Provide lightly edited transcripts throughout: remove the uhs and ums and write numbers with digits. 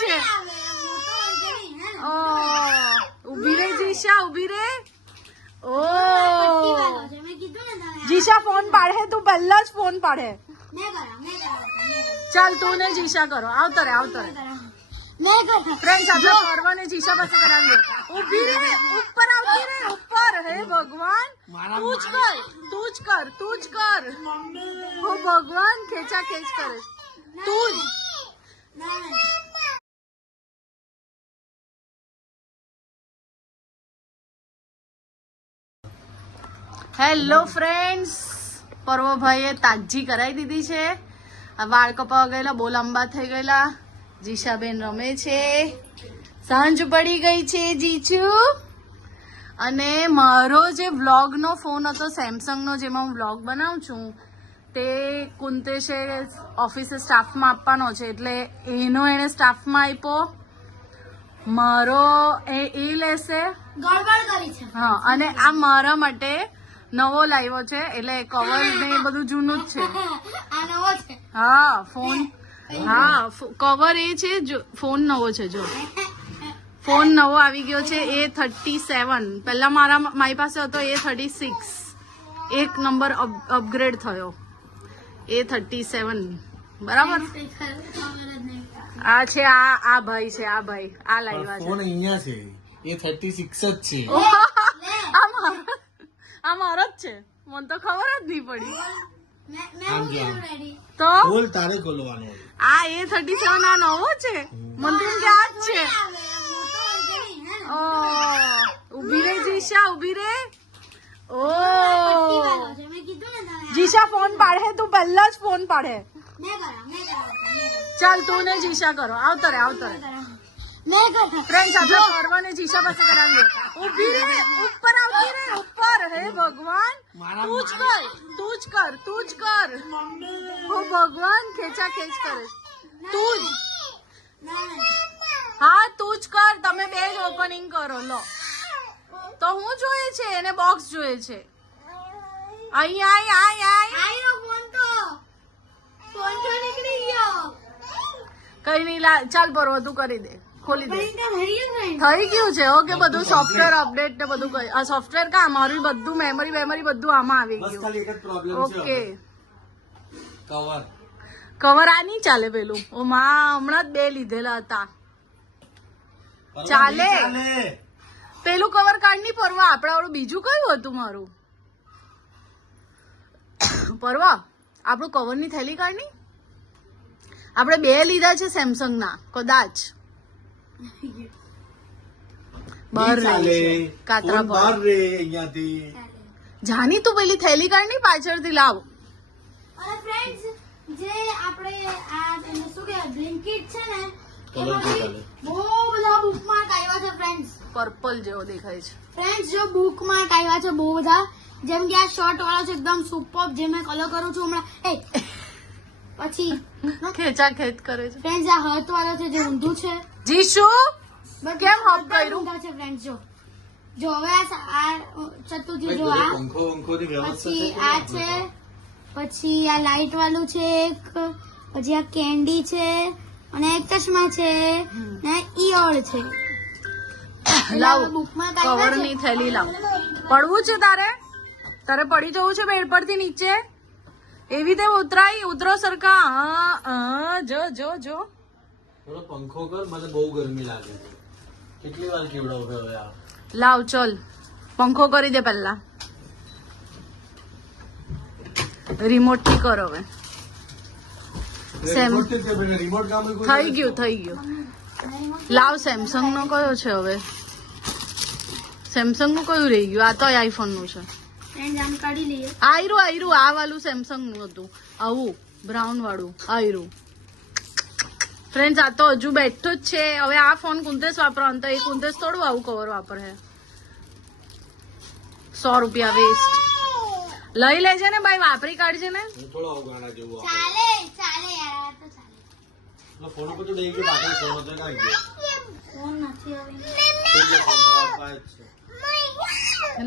છે. ઓ ઉભી રે જીશા, ઉભી રે. ઓ જીશા ફોન પાડે, તું પહેલા જ ફોન પાડે. ચાલ તું ને જીશા કરો. આવતો રે ફ્રેન્ડ્સ, આપણે પરવા ને જીશા પાસે કરાવીએ. ઉભી રે, ઉપર આવતી રે, ઉપર. હે ભગવાન, તું જ કર. ઓ ભગવાન, ખેંચા ખેંચ કરે તું જ. હેલો ફ્રેન્ડ્સ, પર્વભાઈએ તાજી કરાવી દીધી છે. આ વાળ કપાવા ગયેલા, બહુ લાંબા થઈ ગયેલા. જીશાબેન રમે છે. સાંજ પડી ગઈ છે જીજુ. અને મારો જે વ્લોગનો ફોન હતો સેમસંગનો, જેમાં હું વ્લોગ બનાવું છું, તે કુંતેશે ઓફિસે સ્ટાફમાં આપવાનો છે, એટલે એનો એને સ્ટાફમાં આપ્યો. મારો એ લેશે. ગડબડ કરી છે. હા, અને આ મારા માટે નવો લાવ્યો છે, એટલે કવર ને બધું જૂનું જ છે. આ નવો છે. હા, ફોન. હા, કવર એ છે, ફોન નવો છે. જો ફોન નવો આવી ગયો છે, A37. પહેલા મારી પાસે હતો A36. એક નંબર અપગ્રેડ થયો, A37. બરાબર. આ છે, આ ભાઈ છે, આ લાવ્યા છે. ફોન અહીંયા છે, A36 જ છે. આ મારો જ છે, મને તો ખબર જ નહીં પડી. તો બોલ, તારે ખોલવાનો. આ A37 આ નવો છે, મને કે આ જ છે. ઓ ઉભી રે જીશા, ઉભી રે. ઓ જીશા ફોન પાડે, તું પહેલા જ ફોન પાડે. ચાલ તું ને જીશા કરો. આવતો રે ફ્રેન્ડ્સ, આપણે પરવા ને જીશા પાસે કરાવીએ. ઉભી રે, ઉપર આવતી રે, ઉપર. હે ભગવાન, તું જ કર. ઓ ભગવાન, ખેંચા ખેંચ કરે તું જ. હા, તું જ કર. તમે બે જ ઓપનિંગ કરો. લો, તો હું જોઈએ છે, એને બોક્સ જોઈએ છે. કઈ નહીં, ચાલ પરવા તું કરી દે, ખોલી દે. થઈ ગયું છે. ઓકે, બધું સોફ્ટવેર અપડેટ ને બધું. આ સોફ્ટવેર કા મારું બધું મેમરી બધું આમાં આવી ગયું. ઓકે, કવર આ નહીં ચાલે પેલું. ઓ માં, હમણાં જ 2 લીધેલા હતા. ચાલે પેલું કવર કાર્ડ નહીં પરવા. આપડા વાળું બીજું કયું હતું મારું? પરવા આપણું કવર ની થેલી કાર્ડ નહીં. આપણે 2 લીધા છે સેમસંગ ના, કદાચ બહાર કાતરા પર. જાની તું પેલી થેલી કાર્ડ નહીં પાછળથી લાવ. અને ફ્રેન્ડ્સ, જે આપણે આ શું કે બ્લિંકિટ છે ને, એમાં બહુ બધા બુકમાર્ક આવ્યા છે ફ્રેન્ડ્સ. પર્પલ જેવો દેખાય છે ફ્રેન્ડ્સ. જો બુકમાર્ક આવ્યા છે બહુ બધા, જેમ કે આ શર્ટ વાળો છે એકદમ સુપર, જે મેં કલર કરું છું હમણાં. પછી ખેંચા ખેંચ કરે છે ફ્રેન્ડ્સ. આ હાથ વાળો છે, જે ઊંધું છે. જીશુ કેમ હપ કર્યું? ઊંધા છે ફ્રેન્ડ્સ. જો હવે આ ચતુર્થી, જો આ પછી આ છે, પછી આ લાઈટ વાળું છે એક, પછી આ કેન્ડી છે, અને એક ચશ્મા છે, ને ઈયળ છે. લાવ, કવર ની થેલી લાવ. પડવું છે તારે પડી જવું છે બેડ પરથી નીચે. એવી તે ઉતરો સરખા. હા, જો થોડો પંખો કર, મને બહુ ગરમી લાગે છે. કેટલી વાર કેવડાવ હવે આ. લાવ, ચલ પંખો કરી દે પહેલા. રિમોટ થી કર હવે. થઈ ગયું. લાવ, સેમસંગ નો કયો છે હવે? સેમસંગ નું કયું રહી ગયું? આ તો આઈફોન નું છે. આયરું આ વાળું સેમસંગ નું હતું, આવું બ્રાઉન વાળું આયરું. ફ્રેન્ડ્સ, આ તો હજુ બેઠો જ છે. હવે આ ફોન કુંતેશ વાપરવાનો, તો એ કુંતેશ થોડું આવું કવર વાપરે. 100 રૂપિયા વેસ્ટ. લઈ લેજે ને ભાઈ, વાપરી કાઢજે ને.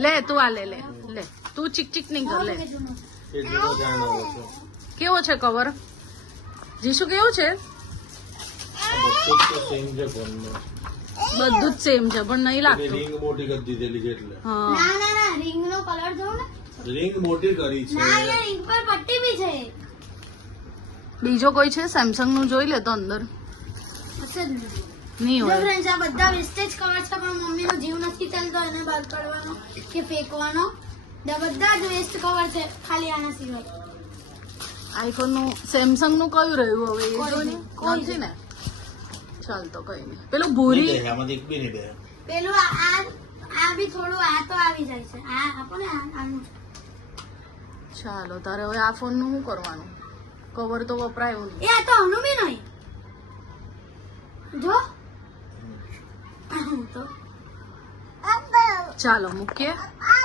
લે તું આ લે તું ચીક નહીં કર. લે, કેવો છે કવર જીશુ? કેવું છે? બધું જ સેમ છે ફોનમાં. બધું જ સેમ છે પણ નહીં એની લાગતું. રિંગ મોટી કરી દીધેલી છે એટલે. હા ના રિંગ નો કલર જો ને. રિંગ મોટી કરી છે. ના અહીંયા રિંગ પર પટ્ટી બી છે. બીજો કોઈ છે સેમસંગ નું જોઈ લે તો અંદર હશે જ નહીં. નહીં જો હોય. ફ્રેન્ડ્સ આ બધા વેસ્ટેજ કવર છે પણ મમ્મીનો જીવ નથી ચાલતો એને બહાર કાઢવાનો કે ફેંકવાનો. બધા જ વેસ્ટ કવર છે ખાલી આના સિવાય. આઈફોન નું સેમસંગ નું કયું રહ્યું હવે એ કોઈ જો ને નહીં, કોઈ નથી ને. ચાલ તો કઈ નહીં. પેલું નહીં ભૂરી બે, આમાંથી એક બી નહીં બે. પેલું આ બી થોડું આ તો આવી જાય છે. આ આપો ને આનું. ચાલો તારે હવે આ ફોન નું શું કરવાનું? કવર તો વપરાય એવું નહીં. એ આ તો આનું બી નહીં. જો તો ચાલો મૂકીએ. આ